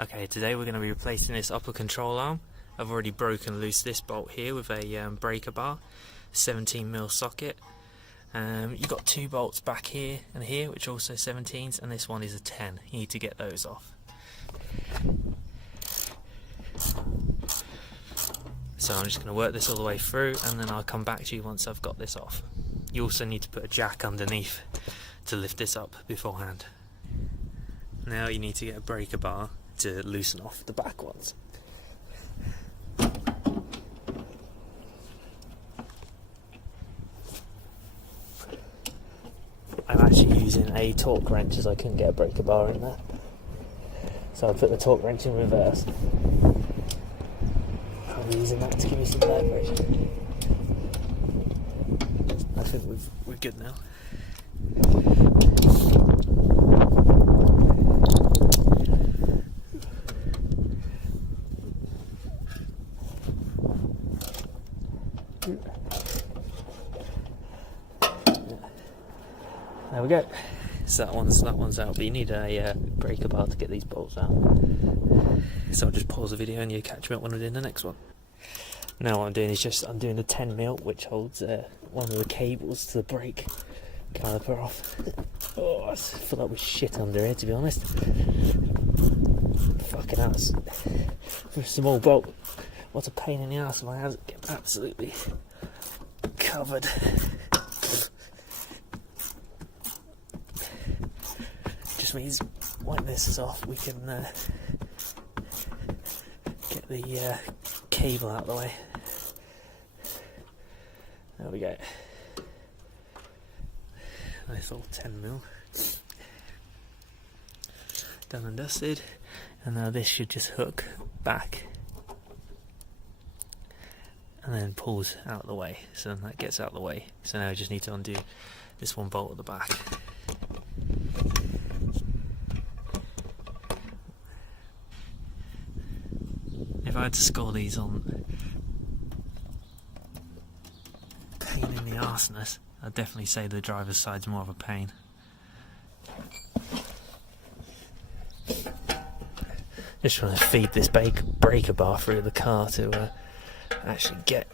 Okay, today we're going to be replacing this upper control arm. I've already broken loose this bolt here with a breaker bar, 17mm socket. You've got two bolts back here and here, which are also 17s, and this one is a 10. You need to get those off. So I'm just going to work this all the way through, and then I'll come back to you once I've got this off. You also need to put a jack underneath to lift this up beforehand. Now you need to get a breaker bar to loosen off the back ones. I'm actually using a torque wrench as I couldn't get a breaker bar in there. So I put the torque wrench in reverse. I'm using that to give me some leverage. I think we're good now. There we go. So that one's out, but you need a breaker bar to get these bolts out. So I'll just pause the video and you catch me up when I'm doing the next one. Now what I'm doing is I'm doing the 10mm, which holds one of the cables to the brake caliper off. Oh, I feel like we're shit under here, to be honest. Fucking ass. For a small bolt, what a pain in the ass. My hands get absolutely covered. Just means when this is off, we can get the cable out of the way. There we go. Nice little 10mm. Done and dusted. And now this should just hook back and then pulls out of the way. So then that gets out of the way. So now I just need to undo this one bolt at the back. If I had to score these on pain in the arseness, I'd definitely say the driver's side's more of a pain. Just trying to feed this breaker bar through the car to actually get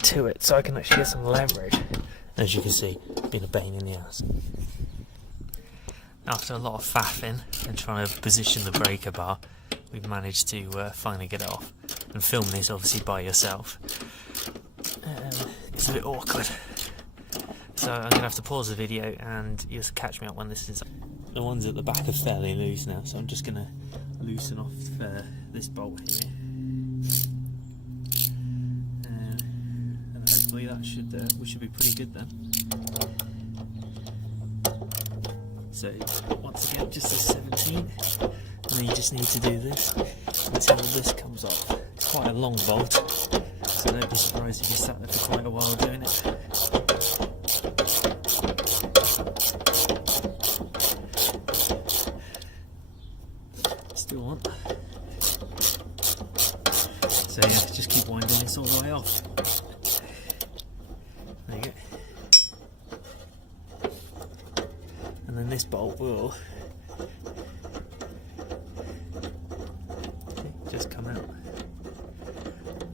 to it, so I can actually get some leverage. As you can see, it's been a pain in the ass. After a lot of faffing and trying to position the breaker bar, we've managed to finally get it off. And film this obviously by yourself, it's a bit awkward. So I'm going to have to pause the video and you'll catch me up when this is. The ones at the back are fairly loose now, so I'm just going to loosen off this bolt here. And hopefully that we should be pretty good then. So once again, just a 17, and then you just need to do this until this comes off. It's quite a long bolt, so don't be surprised if you sat there for quite a while doing it. Still on. So yeah, just keep winding this all the way off. There you go. And then this bolt will just come out.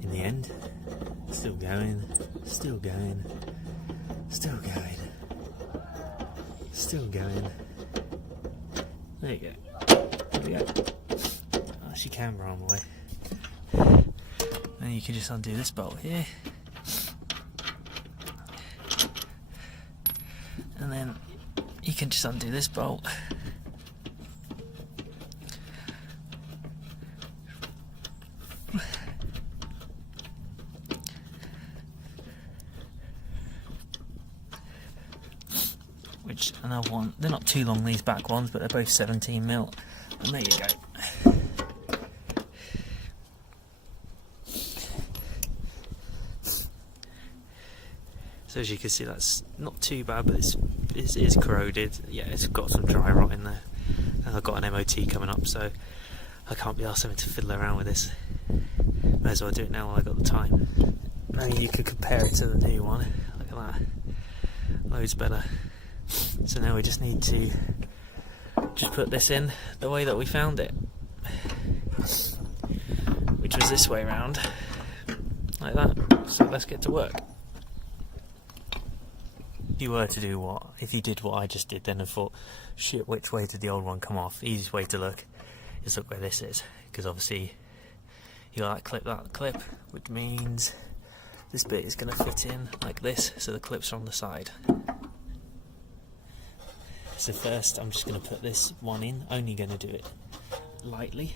In the end, still going, still going, still going, still going. There you go. There we go. That's your camera on the way. Then you can just undo this bolt here. And then you can just undo this bolt. Which another one, they're not too long, these back ones, but they're both 17mm. And there you go. So as you can see, that's not too bad, but it is corroded. Yeah, it's got some dry rot in there. And I've got an MOT coming up, so I can't be asked having to fiddle around with this. May as well do it now while I've got the time. Now you could compare it to the new one. Look at that. Loads better. So now we just need to just put this in the way that we found it. is this way round, like that. So let's get to work. If you were to do if you did what I just did then and thought, shit, which way did the old one come off? Easiest way to look is look where this is, because obviously you got that clip, which means this bit is going to fit in like this, so the clips are on the side. So first I'm just going to put this one in, only going to do it lightly,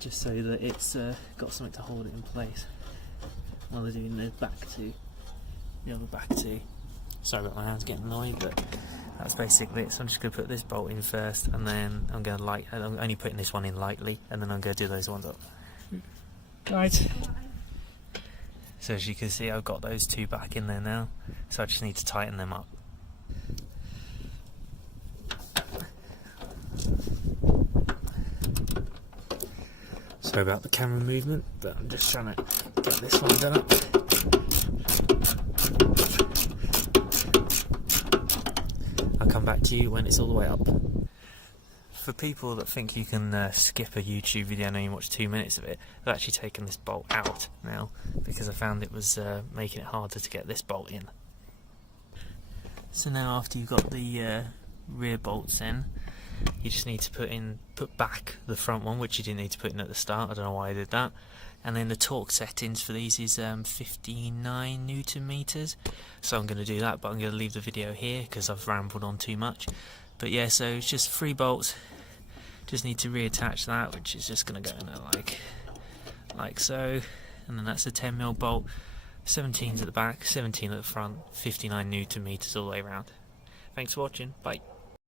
just so that it's got something to hold it in place while they're doing the other back too. Sorry about my hands getting annoyed, but that's basically it. So I'm just going to put this bolt in first, and then I'm only putting this one in lightly, and then I'm going to do those ones up. Right. So as you can see, I've got those two back in there now, so I just need to tighten them up. Sorry about the camera movement, but I'm just trying to get this one done up. I'll come back to you when it's all the way up. For people that think you can skip a YouTube video and only watch 2 minutes of it, I've actually taken this bolt out now because I found it was making it harder to get this bolt in. So now after you've got the rear bolts in, you just need to put back the front one, which you didn't need to put in at the start. I don't know why I did that. And then the torque settings for these is 59 Newton meters. So I'm going to do that, but I'm going to leave the video here because I've rambled on too much. But yeah, so it's just 3 bolts. Just need to reattach that, which is just going to go in there like so. And then that's a 10mm bolt. 17's at the back, 17 at the front, 59 Newton meters all the way around. Thanks for watching. Bye.